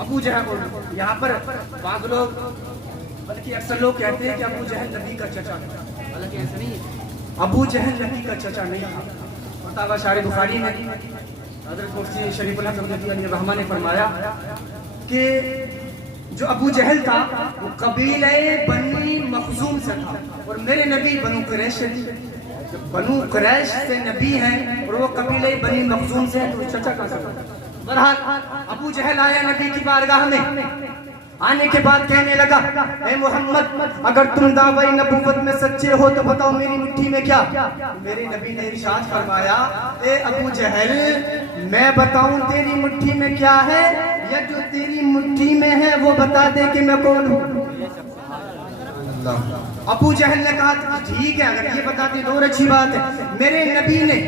ابو جہل یہاں پر بعض لوگ بلکہ اکثر لوگ کہتے ہیں کہ ابو جہل نبی کا چچا تھا، حالانکہ ایسا نہیں ہے، ابو جہل نبی کا چچا نہیں تھا۔ فتاوی شارح بخاری میں حضرت مفتی شریف الحق رحمۃ اللہ علیہ نے فرمایا کہ جو ابو جہل تھا وہ قبیلہ بنی مخزوم سے تھا، اور میرے نبی بنو قریش سے تھے۔ بنو قریش سے نبی ہیں اور وہ قبیلہ بنی مخزوم سے ہیں، تو چچا کا سکتا۔ بہرحال ابو جہل آیا نبی کی بارگاہ میں، آنے کے بعد کہنے لگا اے محمد اگر تم دعوی نبوت میں سچے ہو تو بتاؤ میری مٹھی میں کیا؟ میرے نبی نے ارشاد فرمایا اے ابو جہل میں بتاؤں تیری مٹھی میں کیا ہے، یا جو تیری مٹھی میں ہے وہ بتا دے کہ میں کون ہوں؟ ابو جہل نے کہا ٹھیک ہے اگر یہ بتا دے تو اور اچھی بات ہے۔ میرے نبی نے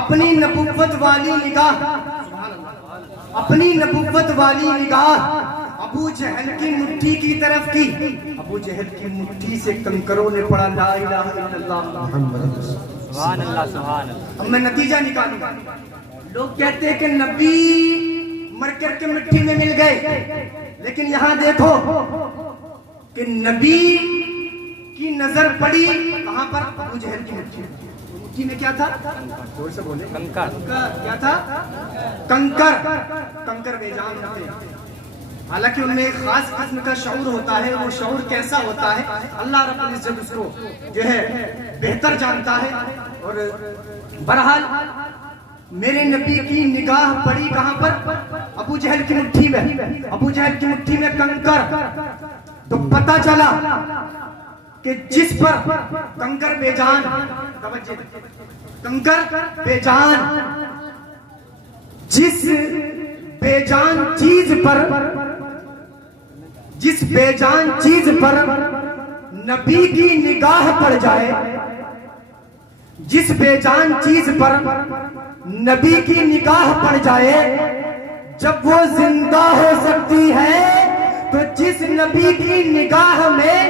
اپنی نبوت والی نگاہ ابو جہل کی مٹھی کی طرف کی، ابو جہل کی مٹھی سے کنکروں نے پڑھا لا الہ الا اللہ محمد سبحان اللہ سبحان اللہ۔ اب میں نتیجہ نکالوں گا، لوگ کہتے ہیں کہ نبی مر کر کے مٹھی میں مل گئے، لیکن یہاں دیکھو کہ نبی کی نظر پڑی کہاں پر؟ ابو جہل کی مٹھی میں کیا تھا؟ زور سے بولے، کنکر۔ کیا تھا؟ کنکر بے جان تھے، حالانکہ ان میں ایک خاص قسم کا شعور ہوتا ہے، وہ شعور کیسا ہوتا ہے اللہ رب العزت اس کو جو ہے بہتر جانتا ہے۔ اور بہرحال میرے نبی کی نگاہ پڑی کہاں پر؟ ابو جہل کی مٹھی میں، ابو جہل کی مٹھی میں کنکر، تو پتہ چلا کہ جس پر کنکر بے جان، کنکر بے جان، جس بے جان چیز پر نبی کی نگاہ پڑ جائے، جس بے جان چیز پر نبی کی نگاہ پڑ جائے جب وہ زندہ ہو سکتی ہے، تو جس نبی کی نگاہ میں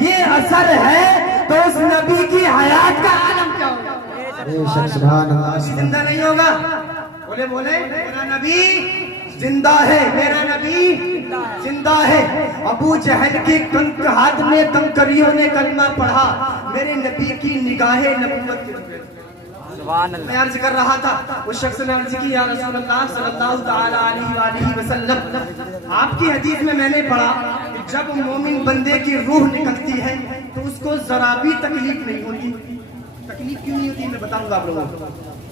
یہ اثر ہے تو اس نبی کی حیات کا عالم کیا ہوگا؟ زندہ نہیں ہوگا؟ بولے میرا نبی زندہ ہے، میرا نبی زندہ ہے۔ ابو جہل کے ہاتھ میں کنکریوں نے کلمہ پڑھا، میرے نبی کی نگاہ نبوت کی میں عرض کر رہا تھا، اس شخص نے عرض کی یا رسول اللہ صلی اللہ تعالی علیہ وآلہ وسلم آپ کی حدیث میں میں نے پڑھا کہ جب مومن بندے کی روح نکلتی ہے تو اس کو ذرا بھی تکلیف نہیں ہوتی۔ تکلیف کیوں نہیں ہوتی میں بتاؤں گا آپ لوگوں کو،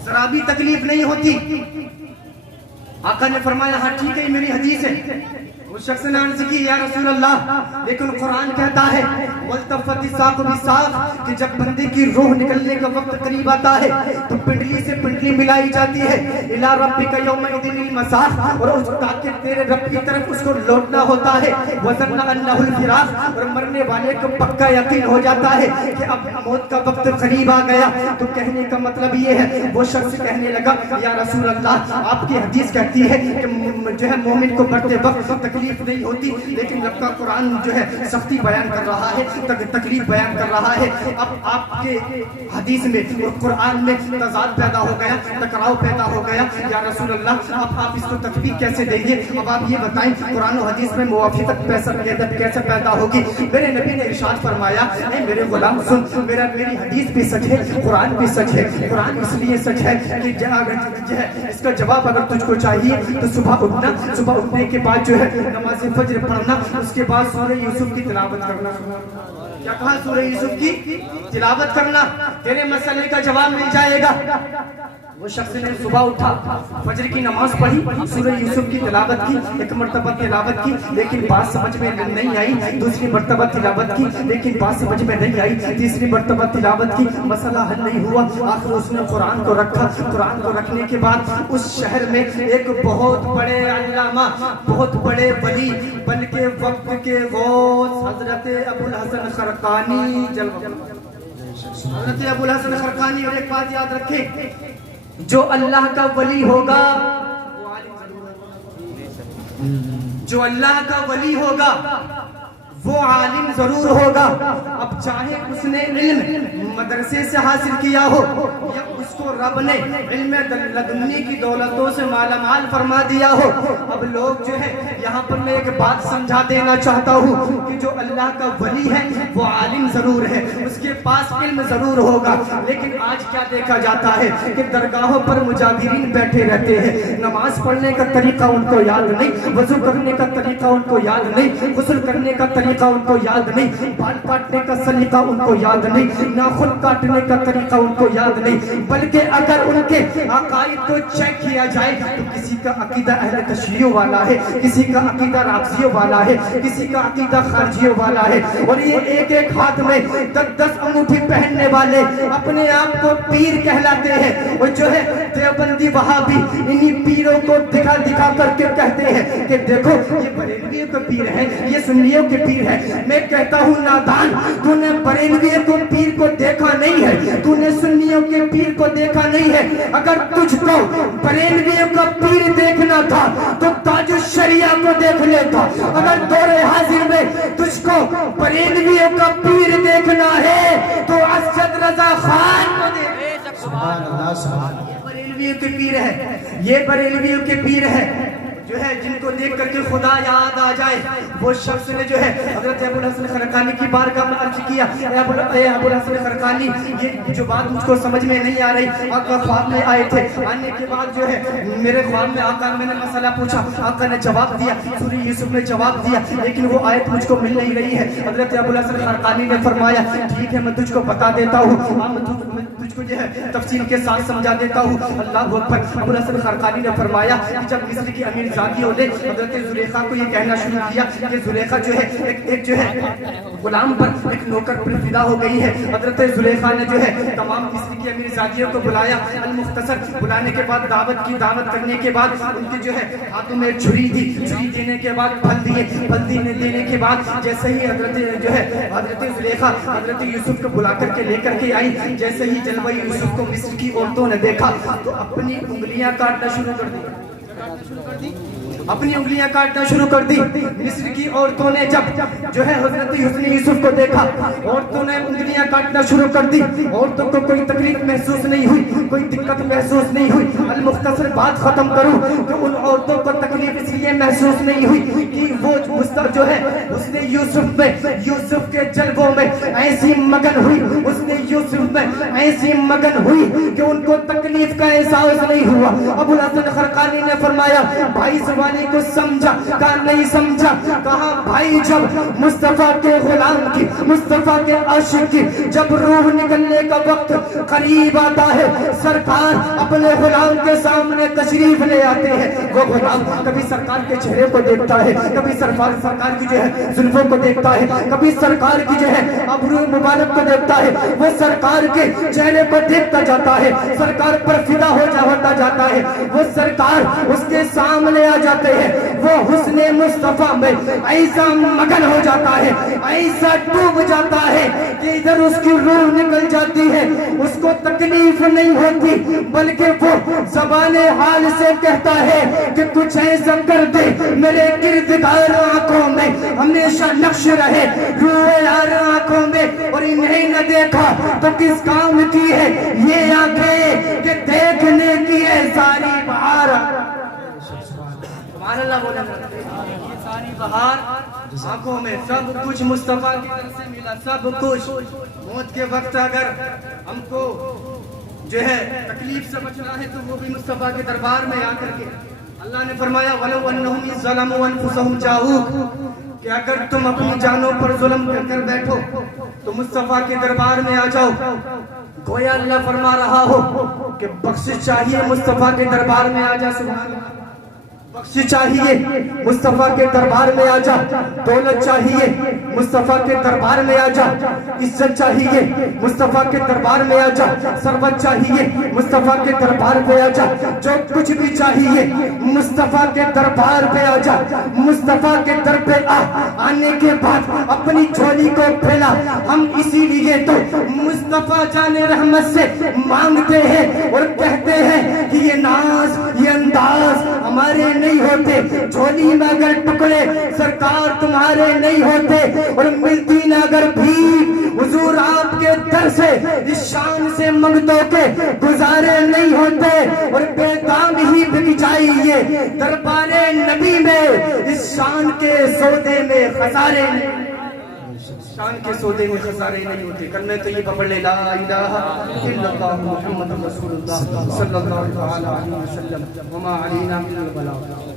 ذرا بھی تکلیف نہیں ہوتی۔ آقا نے فرمایا ہاں ٹھیک ہے میری حدیث ہے۔ اس شخص نے عرض کی یا رسول اللہ لیکن قرآن کہتا ہے والتفت الساق بالساق کہ جب بندے کی روح نکلنے کا وقت قریب آتا ہے تو پنڈلی سے پنڈلی ملائی جاتی ہے، الی ربک یومئذ المساق، اور اس تاکہ تیرے رب کی طرف اس کو لوٹنا ہوتا ہے، وظن انہ الفراق، اور مرنے والے کو پکا یقین ہو جاتا ہے کہ اب موت کا وقت قریب آ گیا۔ تو کہنے کا مطلب یہ ہے، وہ شخص کہنے لگا یا رسول اللہ آپ کی حدیث کہتی ہے کہ جو ہے مومن کو مرتے وقت تکلیف نہیں ہوتی، لیکن رب کا قرآن جو ہے سختی بیان کر رہا ہے، تکلیف بیان کر رہا ہے۔ اب آپ کے حدیث میں اور قرآن میں تضاد پیدا ہو گیا، ٹکراؤ پیدا ہو گیا، یا رسول اللہ اب آپ اس کو تکلیف کیسے دیں گے؟ اب آپ یہ بتائیں قرآن و حدیث میں موافقت کیسے پیدا ہوگی؟ میرے نبی نے ارشاد فرمایا اے میرے غلام سن، میری حدیث بھی سچ ہے، قرآن بھی سچ ہے۔ قرآن اس لیے سچ ہے کہ اس کا جواب اگر تجھ کو چاہیے تو صبح اٹھنا، صبح اٹھنے کے بعد جو ہے نماز فجر پڑھنا، اس کے بعد سورہ یوسف کی تلاوت کرنا۔ کیا کہا؟ سورہ یوسف کی تلاوت کرنا، تیرے مسئلے کا جواب مل جائے گا۔ وہ شخص نے صبح اٹھا، فجر کی نماز پڑھی، سورہ یوسف کی تلاوت کی، ایک مرتبہ تلاوت کی لیکن بات سمجھ میں نہیں آئی، دوسری مرتبہ تلاوت کی لیکن بات سمجھ میں نہیں آئی، تیسری مرتبہ تلاوت کی، مسئلہ حل نہیں ہوا، آخر اس نے قرآن کو رکھا۔ قرآن کو رکھنے کے بعد اس شہر میں ایک بہت بڑے علامہ، بہت بڑے ولی بلکہ وقت کے غوث حضرت ابو الحسن خرقانی، حضرت ابو الحسن خرقانی، اور ایک بات یاد رکھیں، جو اللہ کا ولی ہوگا، جو اللہ کا ولی ہوگا وہ عالم ضرور ہوگا۔ اب چاہے اس نے علم مدرسے سے حاصل کیا ہو یا اس کو رب نے علم لدنی کی دولتوں سے مالا مال فرما دیا ہو. اب لوگ جو ہے یہاں پر میں ایک بات سمجھا دینا چاہتا ہوں کہ جو اللہ کا ولی ہے وہ عالم ضرور ہے, اس کے پاس علم ضرور ہوگا, لیکن آج کیا دیکھا جاتا ہے کہ درگاہوں پر مجاہرین بیٹھے رہتے ہیں, نماز پڑھنے کا طریقہ ان کو یاد نہیں, وضو کرنے کا طریقہ ان کو یاد نہیں, غسل کرنے کا طریقہ ان کو یاد نہیں, بال کاٹنے کا سلیقہ ان کو یاد نہیں, ناخن کاٹنے کا طریقہ ان کو یاد نہیں, بلکہ اگر ان کے عقائد کو چیک کیا جائے تو کسی کا عقیدہ اہل تشیع والا ہے, کسی کا عقیدہ رافضیوں والا ہے, کسی کا عقیدہ خارجیوں والا ہے, اور یہ ایک ایک ہاتھ میں 10 انگوٹھی پہننے والے اپنے آپ کو پیر کہلاتے ہیں, اور جو ہے دیوبندی وہابی انہی پیروں کو دکھا دکھا کر کے کہتے ہیں کہ دیکھو یہ بریلویوں کے پیر ہیں, یہ سنیوں کے پیر ہیں. میں کہتا ہوں نادان, تو نے بریلویوں کے پیر کو دیکھا نہیں ہے, تو نے سنیوں کے پیر کو دیکھا نہیں ہے. اگر تجھ کو بریلویوں کا پیر دیکھنا تھا تو تاج الشریعہ کو دیکھ لیتا. اگر دور حاضر میں تجھ کو بریلویوں کا پیر دیکھنا ہے تو اسد رضا خان کو دیکھ. سبحان اللہ سبحان اللہ. یہ بریلویوں کے پیر ہے, یہ بریلویوں کے پیر ہے جو ہے جن کو دیکھ کر کے خدا یاد آ جائے. وہ شخص نے جو ہے حضرت ابو الحسن خرقانی کی بارگاہ میں عرض کیا, اے ابو الحسن خرقانی, یہ جو بات مجھ کو سمجھ میں نہیں آ رہی. آقا خواب میں آئے تھے, آنے کے بعد جو ہے میرے خواب میں آقا میں نے مسئلہ پوچھا, آقا نے جواب دیا, سورہ یوسف نے جواب دیا, لیکن وہ آیت مجھ کو مل نہیں رہی ہے. حضرت ابو الحسن خرقانی نے فرمایا ٹھیک ہے میں تجھ کو بتا دیتا ہوں, تجھ کو جو ہے تفصیل کے ساتھ سمجھا دیتا ہوں. اللہ اکبر. ابو الحسن خرقانی نے فرمایا کہ جب مصر کی امیر زادیوں نے حضرت زلیخا کو یہ کہنا شروع کیا کہ زلیخا جو ہے ایک جو ہے غلام پر ایک نوکر پر فدا ہو گئی ہے, حضرت زلیخا نے جو ہے تمام مصر کی امیر زادیوں کو بلایا. المختصر بلانے کے بعد دعوت کرنے کے بعد ان کی جو ہے ہاتھوں میں چھری دی, چھری دینے کے بعد پھل دیے, پھل دینے کے بعد جیسے ہی حضرت جو ہے حضرت زلیخا حضرت یوسف کو بلا کر کے لے کر کے آئی, جیسے ہی جلوہ یوسف کو مصر کی عورتوں نے دیکھا تو اپنی انگلیاں کاٹنا شروع کر دی, اپنی انگلیاں کاٹنا شروع کر دی. مصر کی عورتوں نے جب جو ہے حضرت یوسف کو دیکھا, عورتوں نے انگلیاں کاٹنا شروع کر دی. عورتوں کو کوئی تکلیف محسوس نہیں ہوئی, کوئی دقت محسوس نہیں ہوئی. المختصر بات ختم کروں کہ ان عورتوں کو تکلیف اس لیے محسوس نہیں ہوئی کہ وہ جو ہے اس نے یوسف کے جلووں میں ایسی مگن ہوئی, اس نے یوسف میں ایسی مگن ہوئی کہ ان کو تکلیف کا احساس نہیں ہوا. ابو الحسن خرقانی نے فرمایا بھائی زبانی کو سمجھا, کہا نہیں سمجھا. کہا بھائی جب مصطفیٰ کے غلام کی, مصطفیٰ کے عاشق کی جب روح نکلنے کا وقت قریب آتا ہے, سرکار اپنے غلام کے سامنے تشریف لے آتے ہیں. وہ غلام کبھی سرکار کے چہرے کو دیکھتا ہے, کبھی سرکار کی جو ہے زلفوں کو دیکھتا ہے, کبھی سرکار کی جو ہے ابرو مبارک کو دیکھتا ہے. وہ سرکار کے چہرے کو دیکھتا جاتا ہے, سرکار پر فدا ہوتا جاتا ہے. وہ سرکار اس کے سامنے آ جاتے ہیں, وہ حسن مصطفیٰ میں ایسا مگن ہو جاتا ہے, ایسا ڈوب جاتا ہے کہ ادھر اس کی روح نکل جاتی ہے. اس کو تکلیف نہیں ہوتی بلکہ وہ زبان حال سے کہتا ہے کہ کچھ ایسا کر دے میرے گردگار آنکھوں میں ہمیشہ نقش رہے, روح یار آنکھوں میں, اور انہیں نہ دیکھا تو کس کام کی ہے یہ آنکھیں کہ دیکھنے کی ہے ساری بہار. سبحان اللہ بولے, یہ ساری بہار آنکھوں میں, سب کچھ مصطفیٰ کی طرف سے ملا, سب کچھ. موت کے وقت اگر ہم کو جو ہے تکلیف سے بچنا ہے تو وہ بھی مصطفیٰ کے دربار میں آ کر کے. اللہ نے فرمایا وَلَوْ أَنَّهُمْ إِذْ ظَلَمُوا أَنفُسَهُمْ جَاءُوكَ, کہ اگر تم اپنی جانوں پر ظلم کر بیٹھو تو مصطفیٰ کے دربار میں آ جاؤ. گویا اللہ فرما رہا ہو کہ بخشش چاہیے مصطفیٰ کے دربار میں آ جا. سبحان اللہ. بخشش چاہیے مصطفیٰ کے دربار میں آ جا, دولت چاہیے مصطفیٰ کے دربار میں آ جا, عزت چاہیے مصطفیٰ کے دربار میں آ جا, ثروت چاہیے مصطفیٰ کے دربار پہ آ جا, جو کچھ بھی چاہیے مصطفیٰ کے دربار پہ آ جا. مصطفیٰ کے در پہ آنے کے بعد اپنی جھولی کو پھیلا. ہم اسی لیے تو مصطفیٰ جان رحمت سے مانگتے ہیں اور کہتے ہیں کہ یہ ناز, یہ انداز ہمارے نہیں ہوتے، جھولی میں اگر ٹکڑے سرکار تمہارے نہیں ہوتے، اور ملتی نہ اگر بھیک حضور آپ کے در سے اس شان سے منگتوں کے گزارے نہیں ہوتے، اور بے دام ہی بک جائیے دربار نبی میں اس شان کے سودے میں خسارے نہیں، شان کے سودے میں خسارے نہیں ہوتے۔ کلمہ طیبہ پڑھ لے، لا الہ الا اللہ محمد رسول اللہ صلی اللہ علیہ وسلم وما علینا الا البلاغ۔